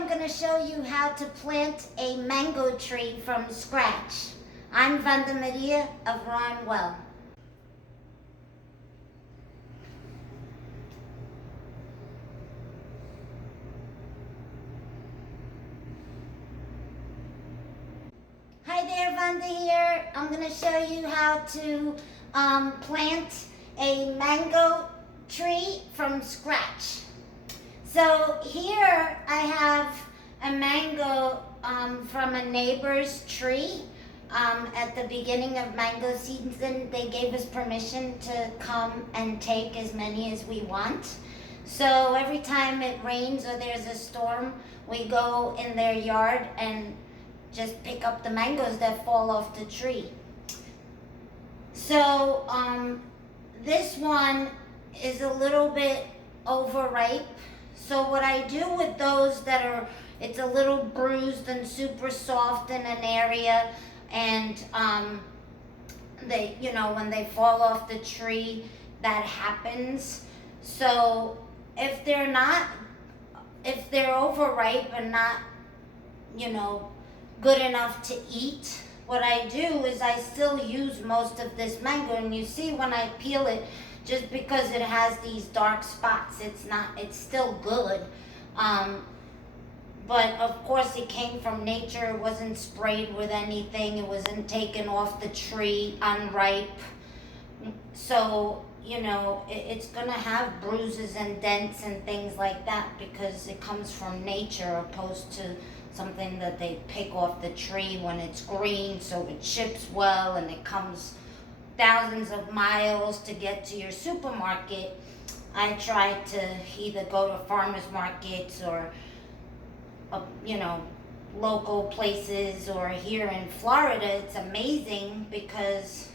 I'm going to show you how to plant a mango tree from scratch. I'm Vanda Maria of Ron Well. Hi there, Vanda here. I'm going to show you how to plant a mango tree from scratch. So here I have a mango from a neighbor's tree. At the beginning of mango season, they gave us permission to come and take as many as we want. So every time it rains or there's a storm, we go in their yard and just pick up the mangoes that fall off the tree. So this one is a little bit overripe. So what I do with those that are, it's a little bruised and super soft in an area, and they, you know, when they fall off the tree, that happens. So if they're overripe and not, you know, good enough to eat, what I do is I still use most of this mango, and you see when I peel it, just because it has these dark spots, it's still good. But of course it came from nature, it wasn't sprayed with anything, it wasn't taken off the tree unripe. So, you know, it's gonna have bruises and dents and things like that because it comes from nature opposed to something that they pick off the tree when it's green, so it ships well and it comes thousands of miles to get to your supermarket. I try to either go to farmers markets or you know, local places, or here in Florida it's amazing because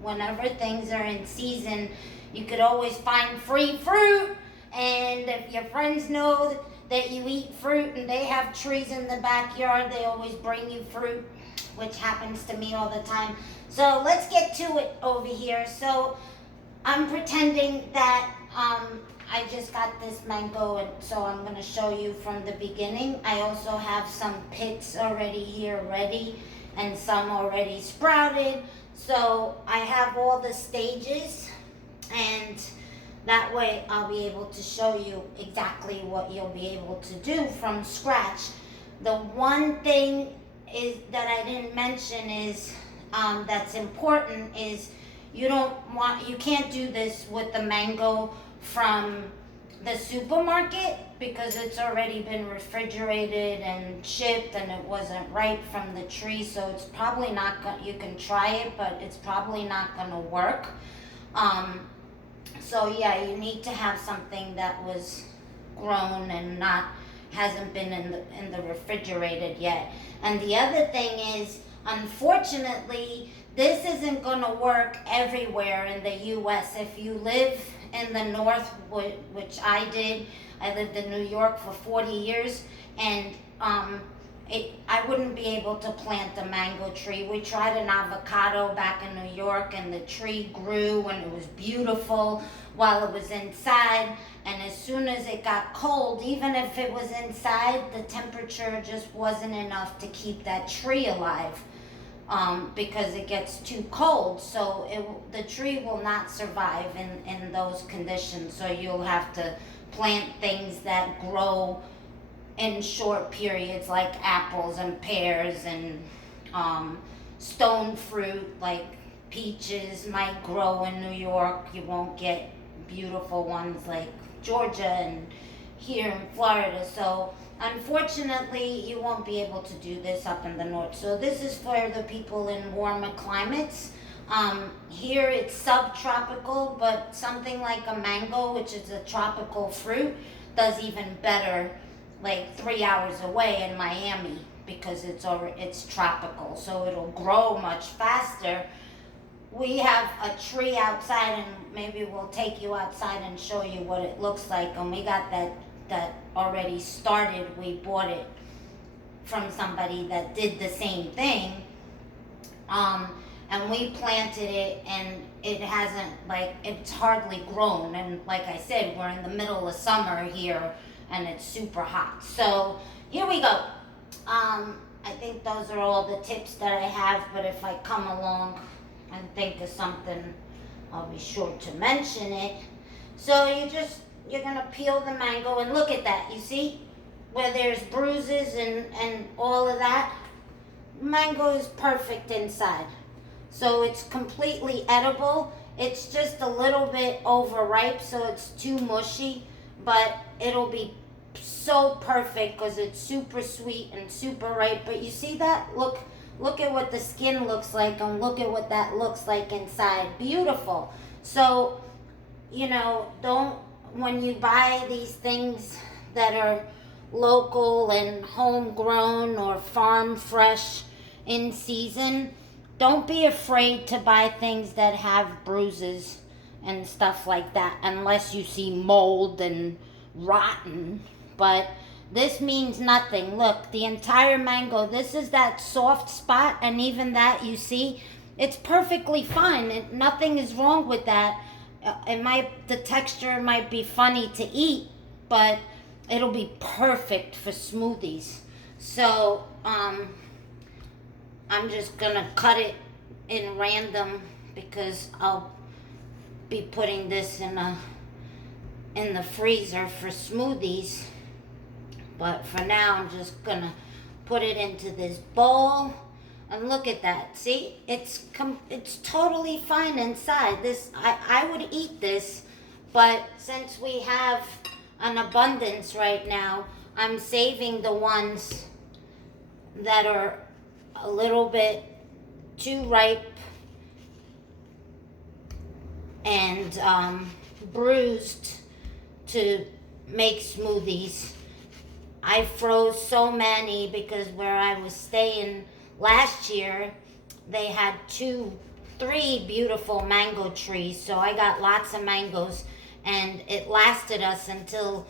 whenever things are in season you could always find free fruit, and if your friends know that you eat fruit and they have trees in the backyard, they always bring you fruit, which happens to me all the time. So let's get to it over here. So I'm pretending that I just got this mango, and so I'm going to show you from the beginning. I also have some pits already here ready and some already sprouted. So I have all the stages, and that way I'll be able to show you exactly what you'll be able to do from scratch. The one thing is that I didn't mention is that's important is you can't do this with the mango from the supermarket because it's already been refrigerated and shipped and it wasn't ripe from the tree, so it's probably not you can try it, but it's probably not going to work. So yeah, you need to have something that was grown and hasn't been in the refrigerated yet. And the other thing is, unfortunately, this isn't going to work everywhere in the U.S. If you live in the north, which I did, I lived in New York for 40 years, and I wouldn't be able to plant a mango tree. We tried an avocado back in New York, and the tree grew and it was beautiful while it was inside, and as soon as it got cold, even if it was inside, the temperature just wasn't enough to keep that tree alive. Because it gets too cold, so the tree will not survive in those conditions. So you'll have to plant things that grow in short periods, like apples and pears, and stone fruit like peaches might grow in New York. You won't get beautiful ones like Georgia and here in Florida. So unfortunately, you won't be able to do this up in the north. So this is for the people in warmer climates. Here it's subtropical, but something like a mango, which is a tropical fruit, does even better like 3 hours away in Miami because it's tropical. So it'll grow much faster. We have a tree outside, and maybe we'll take you outside and show you what it looks like. And we got that already started. We bought it from somebody that did the same thing, and we planted it, and it hasn't, like, it's hardly grown. And like I said, we're in the middle of summer here and it's super hot. So here we go. I think those are all the tips that I have, but if I come along and think of something, I'll be sure to mention it. So you're gonna peel the mango, and look at that. You see where there's bruises and all of that? Mango is perfect inside. So it's completely edible. It's just a little bit overripe, so it's too mushy, but it'll be so perfect because it's super sweet and super ripe. But you see that? Look at what the skin looks like, and look at what that looks like inside. Beautiful. So, don't, when you buy these things that are local and homegrown or farm fresh in season, don't be afraid to buy things that have bruises and stuff like that, unless you see mold and rotten. But this means nothing. Look, the entire mango, this is that soft spot, and even that, you see, it's perfectly fine. Nothing is wrong with that. The texture might be funny to eat, but it'll be perfect for smoothies. So, I'm just gonna cut it in random because I'll be putting this in the freezer for smoothies. But for now, I'm just gonna put it into this bowl, and look at that. See, it's totally fine inside. This I would eat this, but since we have an abundance right now, I'm saving the ones that are a little bit too ripe and bruised to make smoothies. I froze so many because where I was staying last year, they had 3 beautiful mango trees, so I got lots of mangoes, and it lasted us until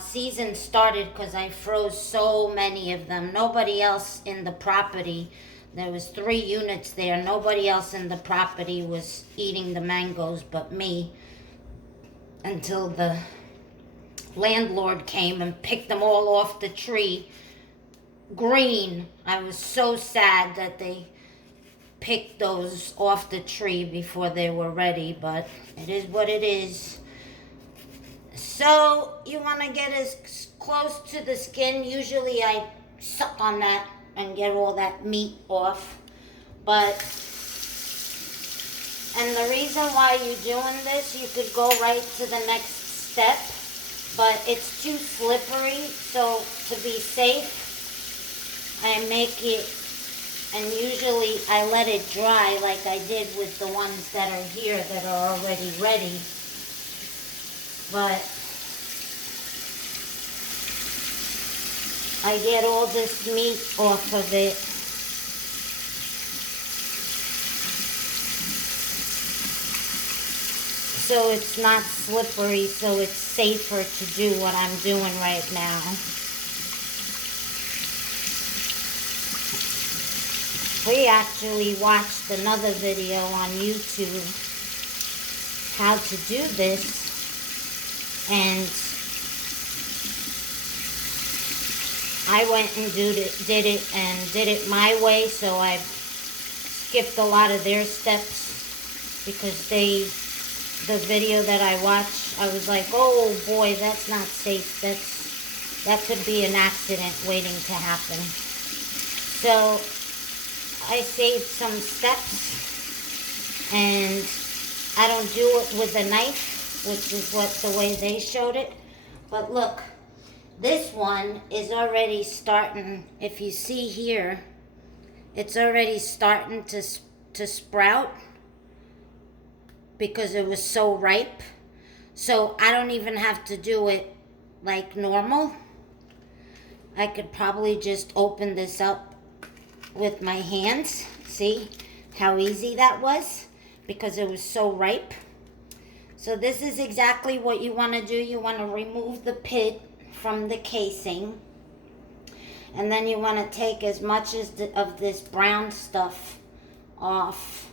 season started because I froze so many of them. Nobody else in the property, there was 3 units there, nobody else in the property was eating the mangoes but me, until the landlord came and picked them all off the tree green. I was so sad that they picked those off the tree before they were ready, but it is what it is. So you want to get as close to the skin. Usually I suck on that and get all that meat off, and the reason why you're doing this, you could go right to the next step, but it's too slippery, so to be safe, I make it, and usually I let it dry like I did with the ones that are here that are already ready. But I get all this meat off of it. So it's not slippery, so it's safer to do what I'm doing right now. We actually watched another video on YouTube how to do this, and I went and did it my way, so I skipped a lot of their steps because the video that I watched, I was like, oh boy, that's not safe. That could be an accident waiting to happen. So I saved some steps, and I don't do it with a knife, which is the way they showed it. But look, this one is already starting. If you see here, it's already starting to sprout because it was so ripe. So I don't even have to do it like normal. I could probably just open this up with my hands. See how easy that was? Because it was so ripe. So this is exactly what you want to do. You want to remove the pit from the casing. And then you want to take as much of this brown stuff off,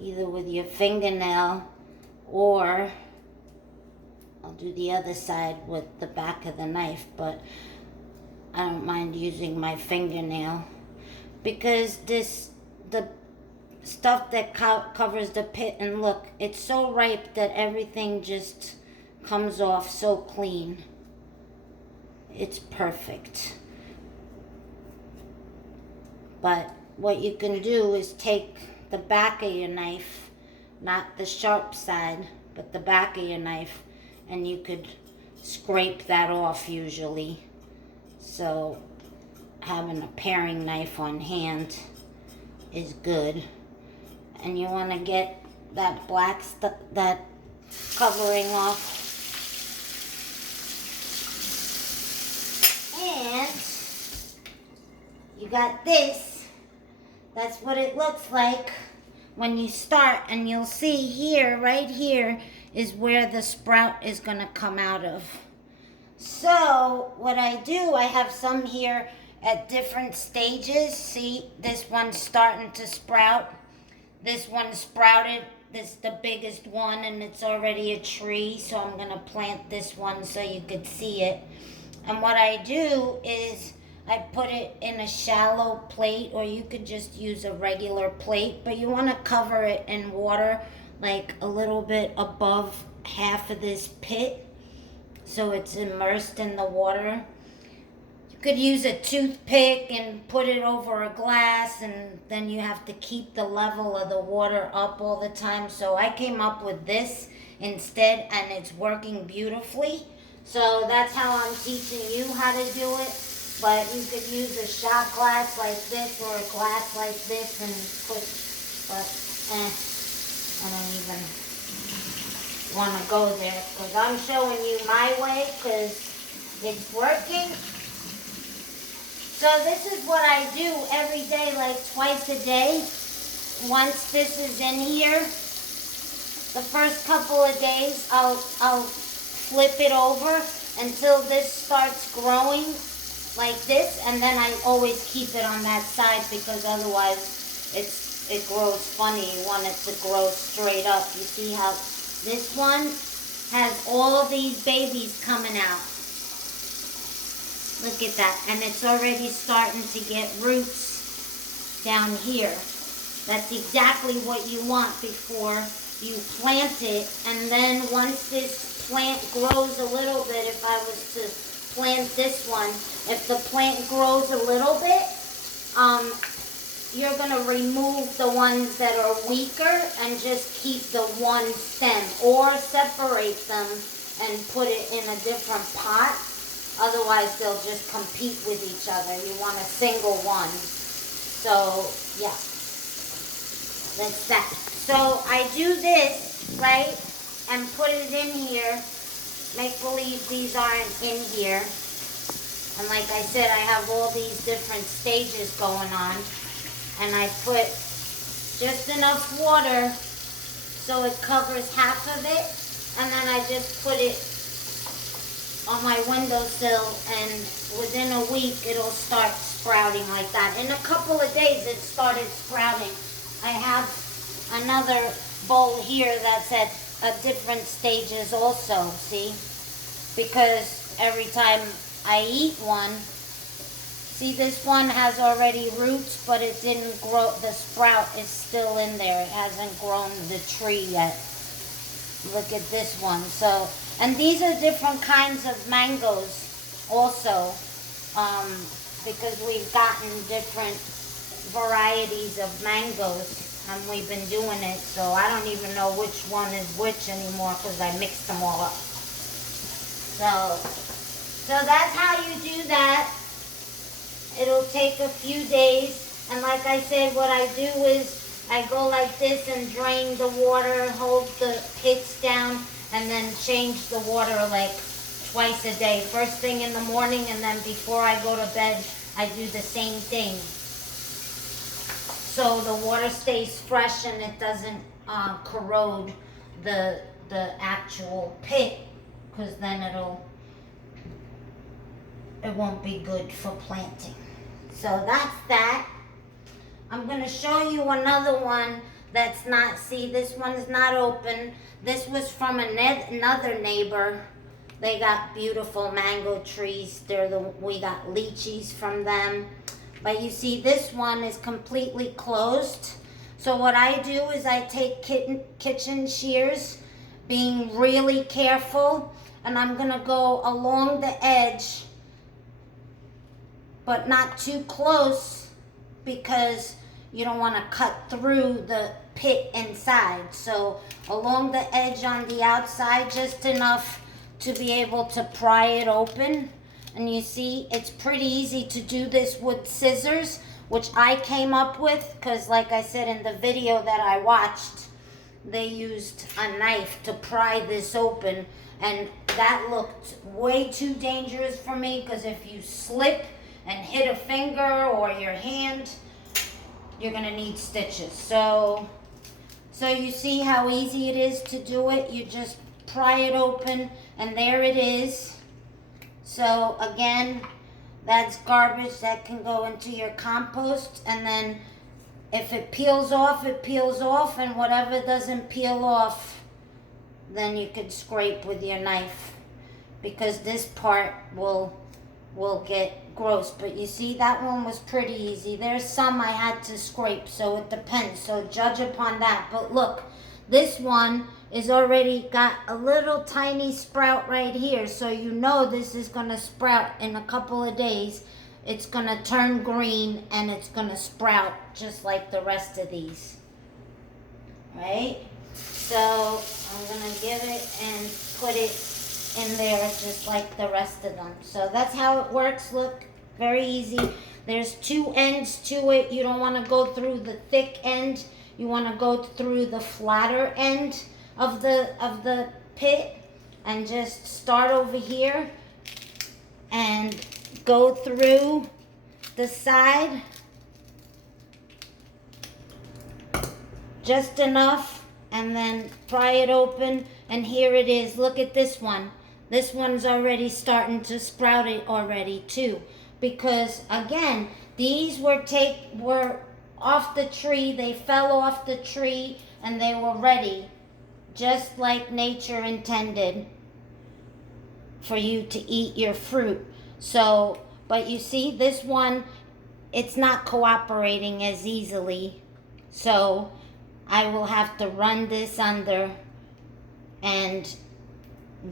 either with your fingernail or I'll do the other side with the back of the knife, but I don't mind using my fingernail because the stuff that covers the pit, and look, it's so ripe that everything just comes off so clean. It's perfect. But what you can do is take the back of your knife, not the sharp side, but the back of your knife, and you could scrape that off usually. So having a paring knife on hand is good. And you want to get that black stuff, that covering off. And you got this. That's what it looks like when you start, and you'll see here, right here, is where the sprout is going to come out of. So what I do, I have some here at different stages. See, this one's starting to sprout. This one sprouted. This is the biggest one, and it's already a tree, so I'm going to plant this one so you could see it. And what I do is I put it in a shallow plate, or you could just use a regular plate, but you want to cover it in water, like a little bit above half of this pit, so it's immersed in the water. You could use a toothpick and put it over a glass, and then you have to keep the level of the water up all the time. So I came up with this instead, and it's working beautifully. So that's how I'm teaching you how to do it. But you could use a shot glass like this or a glass like this and put, but I don't even want to go there because I'm showing you my way because it's working. So this is what I do every day, like twice a day. Once this is in here, the first couple of days, I'll flip it over until this starts growing like this, and then I always keep it on that side because otherwise it grows funny. You want it to grow straight up. You see how this one has all these babies coming out. Look at that. And it's already starting to get roots down here. That's exactly what you want before you plant it. And then once this plant grows a little bit, if I was to plant this one, if the plant grows a little bit, you're going to remove the ones that are weaker and just keep the one stem, or separate them and put it in a different pot. Otherwise, they'll just compete with each other. You want a single one. So, yeah. That's that. So, I do this, right, and put it in here. Make believe these aren't in here. And like I said, I have all these different stages going on. And I put just enough water so it covers half of it. And then I just put it on my windowsill, and within a week it'll start sprouting like that. In a couple of days it started sprouting. I have another bowl here that's at different stages also, see? Because every time I eat one, see, this one has already roots, but it didn't grow, the sprout is still in there. It hasn't grown the tree yet. Look at this one. So, and these are different kinds of mangoes also, because we've gotten different varieties of mangoes, and we've been doing it, so I don't even know which one is which anymore because I mixed them all up. So that's how you do that. It'll take a few days, and like I said, what I do is I go like this and drain the water, hold the pits down, and then change the water like twice a day. First thing in the morning, and then before I go to bed, I do the same thing. So the water stays fresh and it doesn't corrode the actual pit, because then it won't be good for planting. So that's that. I'm going to show you another one that's not, see, this one's not open. This was from another neighbor, They got beautiful mango trees. We got lychees from them. But you see, this one is completely closed. So what I do is I take kitchen shears, being really careful, and I'm gonna go along the edge, but not too close, because you don't want to cut through the pit inside. So along the edge on the outside, just enough to be able to pry it open. And you see, it's pretty easy to do this with scissors, which I came up with, because like I said in the video that I watched, they used a knife to pry this open, and that looked way too dangerous for me, because if you slip and hit a finger or your hand, you're gonna need stitches. So you see how easy it is to do it. You just pry it open, and there it is. So again, that's garbage that can go into your compost, and then if it peels off, it peels off, and whatever doesn't peel off, then you could scrape with your knife, because this part will get gross. But you see, that one was pretty easy. There's some I had to scrape, so it depends. So judge upon that. But look, this one is already got a little tiny sprout right here, so you know this is gonna sprout in a couple of days. It's gonna turn green and it's gonna sprout just like the rest of these, right? So I'm gonna give it and put it in there just like the rest of them. So that's how it works. Look, very easy. There's two ends to it. You don't want to go through the thick end. You want to go through the flatter end of the pit, and just start over here and go through the side just enough, and then pry it open, and here it is. Look at this one. This one's already starting to sprout it already too, because again, these were off the tree. They fell off the tree and they were ready, just like nature intended for you to eat your fruit. So, but you see, this one, it's not cooperating as easily. So I will have to run this under and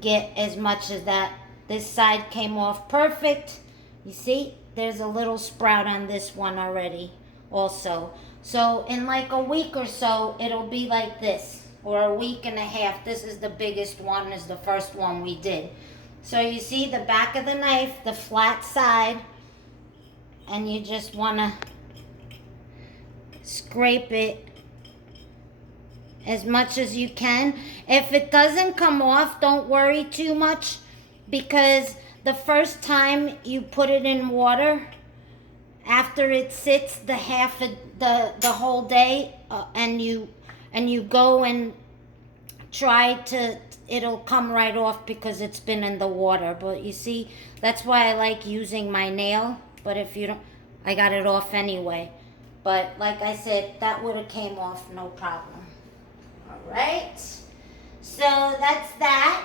get as much as that. This side came off perfect. You see, there's a little sprout on this one already also. So in like a week or so, it'll be like this, or a week and a half. This is the biggest one, is the first one we did. So you see the back of the knife, the flat side, and you just want to scrape it as much as you can. If it doesn't come off, don't worry too much, because the first time you put it in water, after it sits the whole day, and you go and try to, it'll come right off because it's been in the water. But you see, that's why I like using my nail. But if you don't, I got it off anyway. But like I said, that would have came off no problem. All right, so that's that.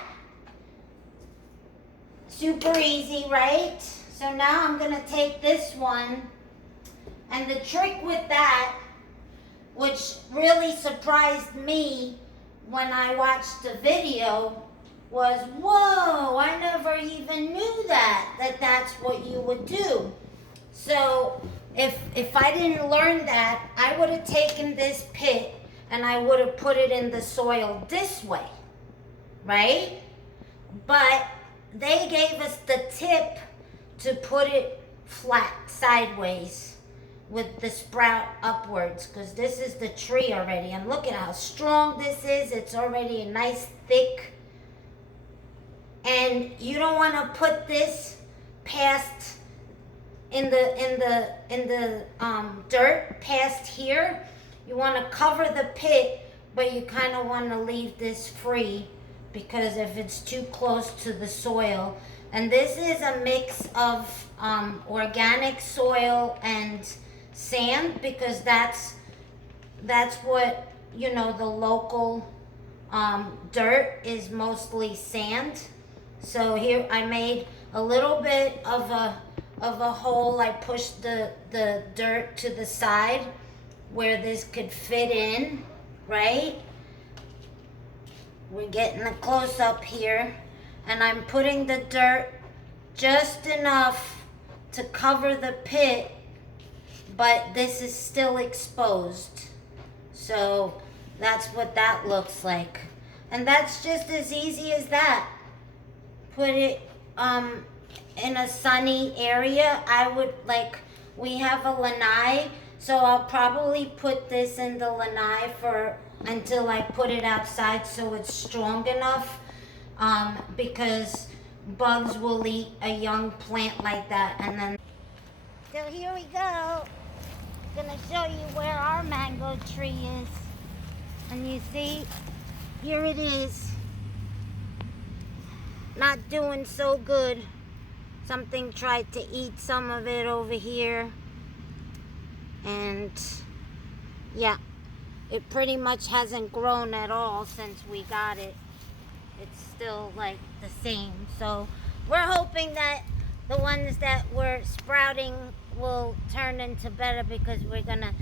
Super easy, right? So now I'm gonna take this one, and the trick with that, which really surprised me when I watched the video, was, whoa, I never even knew that's what you would do. So if I didn't learn that, I would have taken this pit and I would have put it in the soil this way, right? But they gave us the tip to put it flat, sideways, with the sprout upwards, because this is the tree already. And look at how strong this is. It's already a nice thick. And you don't want to put this past in the dirt past here. You want to cover the pit, but you kind of want to leave this free, because if it's too close to the soil. And this is a mix of organic soil and sand, because that's what, you know, the local dirt is mostly sand. So here I made a little bit of a hole. I pushed the dirt to the side where this could fit in, right? We're getting a close up here, and I'm putting the dirt just enough to cover the pit, but this is still exposed. So that's what that looks like. And that's just as easy as that. Put it in a sunny area. I would we have a lanai, so I'll probably put this in the lanai until I put it outside so it's strong enough, because bugs will eat a young plant like that. And then, so here we go. Gonna show you where our mango tree is. And you see, here it is. Not doing so good. Something tried to eat some of it over here. And yeah, it pretty much hasn't grown at all since we got it. It's still like the same. So we're hoping that the ones that were sprouting will turn into better, because we're gonna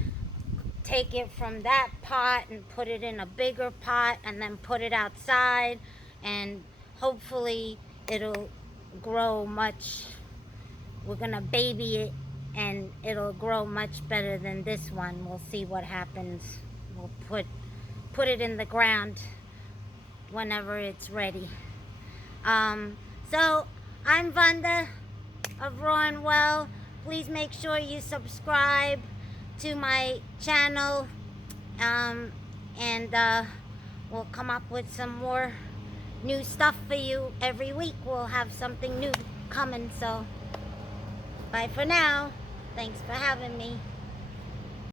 take it from that pot and put it in a bigger pot and then put it outside, and hopefully it'll grow much. We're gonna baby it and it'll grow much better than this one. We'll see what happens. We'll put it in the ground whenever it's ready. So I'm Vanda of Raw and Well. Please make sure you subscribe to my channel, and we'll come up with some more new stuff for you every week. We'll have something new coming. So bye for now. Thanks for having me.